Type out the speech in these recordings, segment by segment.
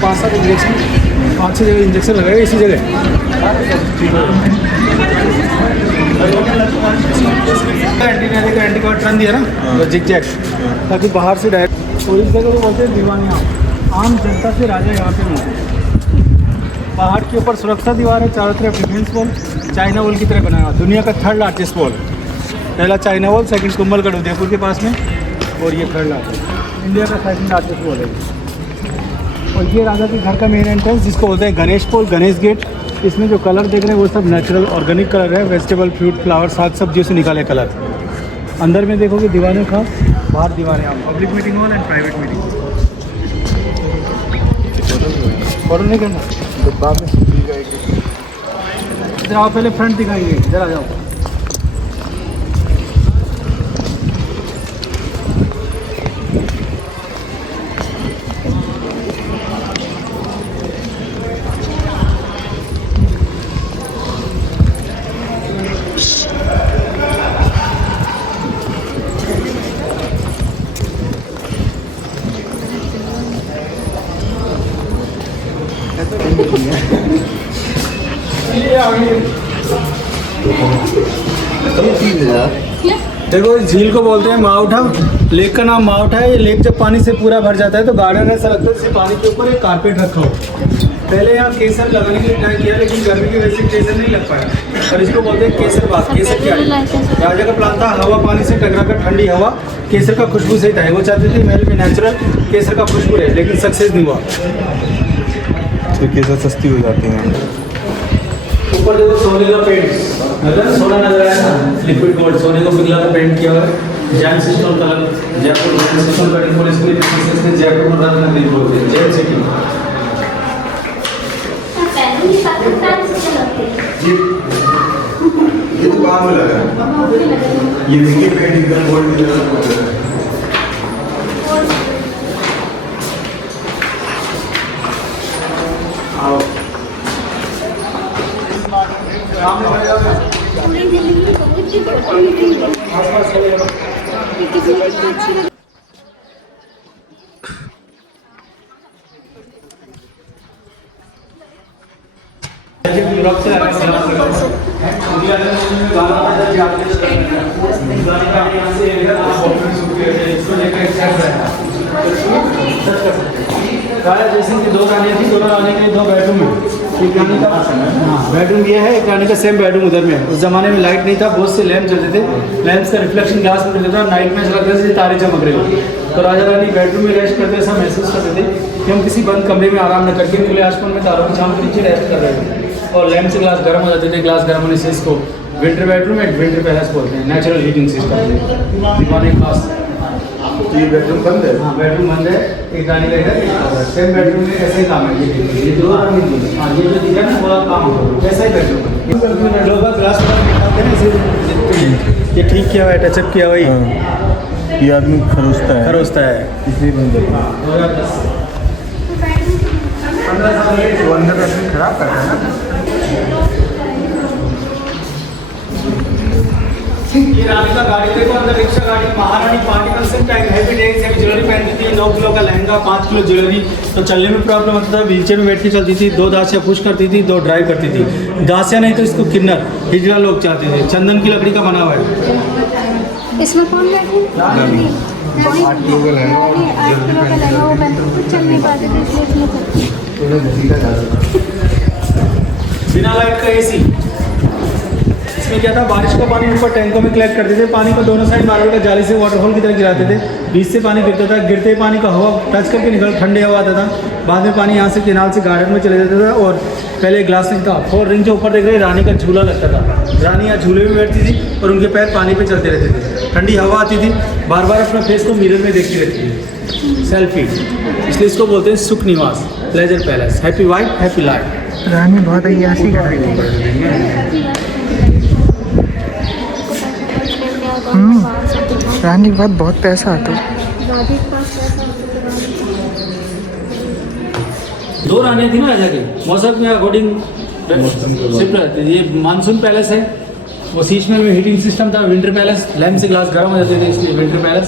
पाँच इंजेक्शन 5-6 जगह इंजेक्शन लगाए इसी जगह। एंटी का एंटी का टर्न दिया ना जिग जैग, ताकि बाहर से डायरेक्ट। और इस जगह को बोलते हैं दीवानी आम जनता से राजा यहाँ पे मिलते हैं। पहाड़ के ऊपर सुरक्षा दीवार है, चारों तरफ डिफेंस वॉल चाइना वॉल की तरह बनाया हुआ। दुनिया का 3rd लार्जेस्ट वॉल, पहला China wall, second Kumbhalgarh Udaipur के पास में, और ये 3rd लार्जेस्ट इंडिया का 2nd लार्जेस्ट वॉल है। और ये राजा के घर का मेन एंट्रेंस, जिसको बोलते हैं गणेश पोल, गणेश गेट। इसमें जो कलर देख रहे हैं वो सब नेचुरल ऑर्गेनिक कलर है, वेजिटेबल, फ्रूट, फ्लावर, साग सब्जियों से निकाले कलर। अंदर में देखोगे दीवारें खास, बाहर दीवारें आम, public meeting hall and private meeting. Photo नहीं करना, इधर आओ, पहले फ्रंट दिखाएंगे, इधर आ जाओ। देखो इस झील को बोलते हैं माउठा, लेक का नाम माउठा है। ये लेक जब पानी से पूरा भर जाता है तो गार्डन ऐसा लगता है जैसे पानी के ऊपर एक कारपेट रखा हो। पहले यहाँ केसर लगाने के लिए ट्राई किया, लेकिन गर्मी की वजह से केसर नहीं लग पाया, और इसको बोलते हैं केसर बाग। केसर क्या है? राजा का प्लान था हवा पानी से टकरा कर ठंडी हवा केसर का खुशबू से था। वो चाहते थे महल में नेचुरल केसर का खुशबू रहे, लेकिन सक्सेस नहीं हुआ। तो केसर सस्ती हो जाती हैं। ऊपर देखो सोने का पेंट, मतलब सोना नजर आया ना, लिक्विड गोल्ड, सोने को पिघला कर पेंट किया हुआ है। Jain system colour, Jaipur Jain system का डिफॉल्ट इसके लिए जयपुर में रत्न बोलते हैं, जैन सिटी। ये तो बाद में लगा है, ये देखिए पेंट एकदम गोल्ड की तरह। राजा जयसिंह की 2 रानियाँ थी, दोनों रानी के 2 बेडरूम है। एक रानी का बेडरूम ये है, एक रानी का सेम बेडरूम उधर में है। उस जमाने में लाइट नहीं था, बहुत से लैंप जलते थे, लैंप्स का रिफ्लेक्शन ग्लास में मिलता था, नाइट में ऐसा लगता था तारे चमक रहे हो। तो राजा रानी बेडरूम में रेस्ट करते ऐसा महसूस करते थे कि हम किसी बंद कमरे में आराम न करके खुले आसमान में तारों की छांव के नीचे रेस्ट कर रहे थे। और लैंप से ग्लास गर्म हो जाते थे, ग्लास गर्म होने से इसको winter bedroom and winter palace बोलते हैं, नेचुरल हीटिंग सिस्टम दीवाने खास। तो ये बेडरूम बंद है? हाँ बेडरूम बंद है, एक रानी का इधर, सेम बेडरूम में ऐसे ही काम है। ये 2 रानी थी, हाँ ये जो दिखा ना पूरा काम वैसा ही बेडरूम है। लोग ग्लास दिखाते हैं, ये ठीक किया हुआ है, टचअप किया हुआ है। ये आदमी खरोचता है इसलिए बंद है। 2010 15 साल वो अंदर का खराब करता है ना। ये रानी का गाड़ी देखो, अंदर रिक्शा गाड़ी, महारानी पार्टिकल से हैवी डेज हैवी ज्वेलरी पहनती थी, 9 किलो का लहंगा, 5 किलो ज्वेलरी। तो चलने में प्रॉब्लम होता था, व्हीलचेयर में बैठ के चलती थी। 2 दासियाँ पुश करती थी, 2 ड्राइव करती थी। दासियाँ नहीं तो इसको किन्नर हिजड़ा लोग चाहते थे। चंदन की लकड़ी का बना हुआ है। इसमें कौन बैठे? 8 किलो का लहंगा और कुछ चल नहीं पाते थे, इसलिए बिना लाइट का एसी, इसमें क्या था, बारिश का पानी ऊपर टैंकों में कलेक्ट करते थे, पानी को दोनों साइड मार्बल का जाली से वाटरफॉल की तरह गिराते थे, बीच से पानी गिरता था, गिरते ही पानी का हवा टच करके निकल ठंडे हवा आता था, बाद में पानी यहाँ से केनाल से गार्डन में चले जाता था। और पहले ग्लास नहीं था, 4 रिंग से ऊपर देख रहे रानी का झूला लगता था, रानी यहाँ झूले में बैठती थी और उनके पैर पानी पे चलते रहते थे, ठंडी हवा आती थी, बार बार अपना फेस को मिरर में देखती रहती थी, सेल्फी, इसलिए इसको बोलते हैं Sukh Niwas, pleasure palace, happy wife happy life. रानी बहुत अयाशी कर रही है। रानी के बाद बहुत पैसा आता है। दो रानियाँ थी ना राजा की, मौसम के अकॉर्डिंग शिफ्ट रहती थी। ये मानसून पैलेस है, वो शीशमहल में हीटिंग सिस्टम था, विंटर पैलेस लैम्प से ग्लास गर्म हो जाते थे इसलिए विंटर पैलेस,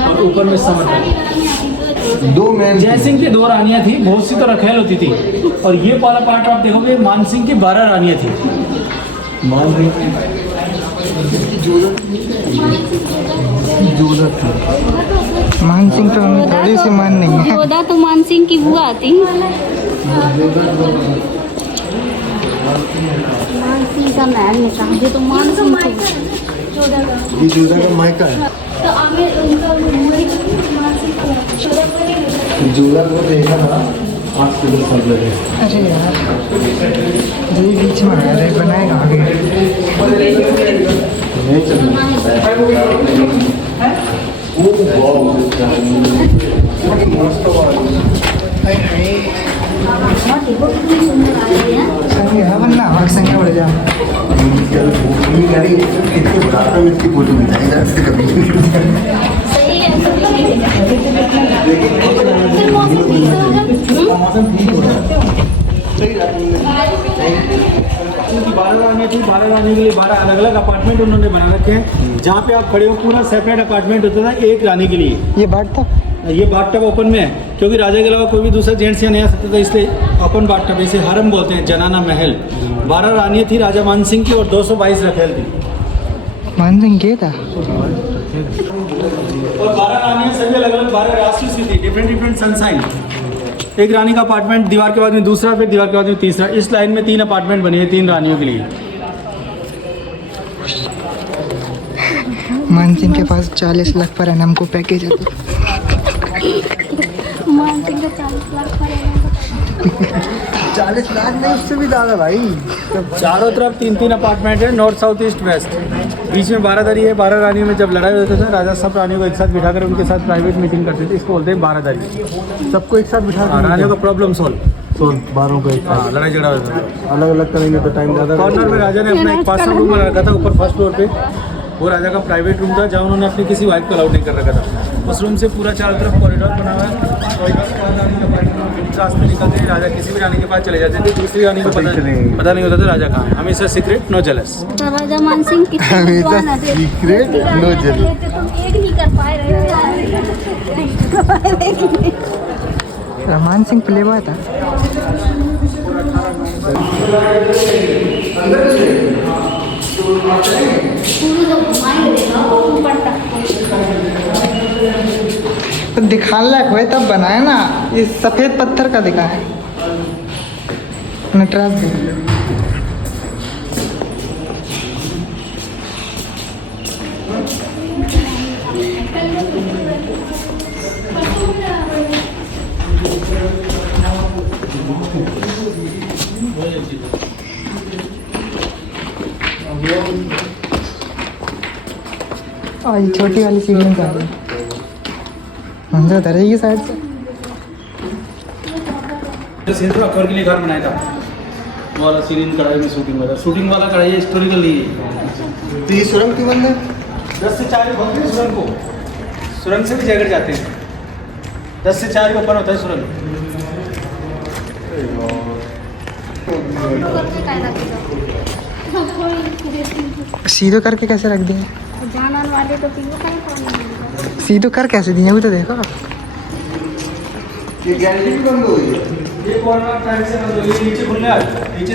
और ऊपर में समर पैलेस। दो मैन जयसिंह की 2 रानियाँ थी, बहुत सी तो रखेल होती थी, और ये वाला पार्ट आप देखोगे मानसिंह की 12 रानियाँ थी। मान सिंह तो हमें थोड़ी सी मान नहीं है। जोधा तो मान सिंह की बुआ आती। मान सिंह का महल में कहा, ये तो मान सिंह को जोधा का। ये जोधा का मायका है। तो आमिर उनका मान सिंह को जोधा को देखा था 8 किलो सब लगे। अरे यार ये बीच में आ रहे बनाएगा आगे। नहीं चलना। संगे है वरना और संगे बढ़ जा। इतने बड़ा इसकी फोटो मिलाई जाती कभी। सही है, फिर मौसम ठीक होगा। उनकी 12 रानियाँ थी, 12 रानियों के लिए 12 अलग अलग अपार्टमेंट उन्होंने बना रखे हैं। जहाँ पे आप खड़े हो पूरा सेपरेट अपार्टमेंट होता था एक रानी के लिए। ये बात था। ये बाथटब ओपन में है, क्योंकि राजा के अलावा कोई भी दूसरा जेंट्स यहाँ नहीं आ सकता था, इसलिए ओपन बाथटब, इसे हरम बोलते हैं, जनाना महल। 12 रानियाँ थी राजा मानसिंह की और 222 रखेल थी। मान सिंह ये था। और 12 रानियाँ सभी अलग अलग 12 राष्ट्रीय की थी, डिफरेंट डिफरेंट सनसाइन। एक रानी का अपार्टमेंट दीवार के बाद में दूसरा, फिर दीवार के बाद में तीसरा, इस लाइन में 3 अपार्टमेंट बने हैं 3 रानियों के लिए। मान सिंह के पास 40 लाख पर एनम को पैकेज है। मान सिंह का 40 लाख पर है। 40 लाख नहीं, उससे भी ज़्यादा भाई। चारों तरफ 3-3 अपार्टमेंट है, नॉर्थ साउथ ईस्ट वेस्ट, बीच में 12 दरी है। 12 रानियों में जब लड़ाई होती था, राजा सब रानियों को एक साथ बिठाकर उनके साथ प्राइवेट मीटिंग करते थे, इसको बोलते हैं 12 दरी। सबको एक साथ बिठा रानियों का प्रॉब्लम सॉल्व, 12 को लड़ाई झगड़ा होता था। अलग अलग करेंगे तो टाइम ज़्यादा। कॉर्नर में राजा ने अपना एक पर्सनल रूम बना रखा था ऊपर फर्स्ट फ्लोर पे, वो राजा का प्राइवेट रूम था, जहाँ उन्होंने अपनी किसी वाइफ को अलाउड नहीं कर रखा था। उस रूम से पूरा चारों तरफ कॉरिडोर बना हुआ है, रास्ते निकलते हैं, राजा किसी भी रानी के पास चले जाते थे, दूसरी रानी को पता नहीं होता था राजा कहाँ है। हमेशा सीक्रेट नो जेलस। तो राजा मान सिंह कितने विद्वान थे। Secret no jealous. तुम एक नहीं कर पाए रहे हो यार। मान सिंह प्ले बॉय था। तो दिखा लायक हुए तब बनाया ना, ये सफ़ेद पत्थर का दिखा है नटराज भी। और ये छोटी वाली सीढ़ी का है, मंजर धरेगी साइड से। सीन तो अकबर के लिए घर बनाया था, वो वाला सीन इन कढ़ाई में शूटिंग वाला, शूटिंग वाला कढ़ाई हिस्टोरिकल नहीं है। तो ये सुरंग क्यों बंद है? 10 से 4 बनते हैं सुरंग को, सुरंग से भी जगह जाते हैं, 10 से 4 के ऊपर होता है सुरंग। सीधो करके कैसे रख दिए? जाना वाले तो पीछे कहीं पानी। सीधो कर कैसे दिए वो तो देखो। ये गैलरी भी बंद हो गई है। ये कॉर्नर टाइम से नीचे खुलने आ नीचे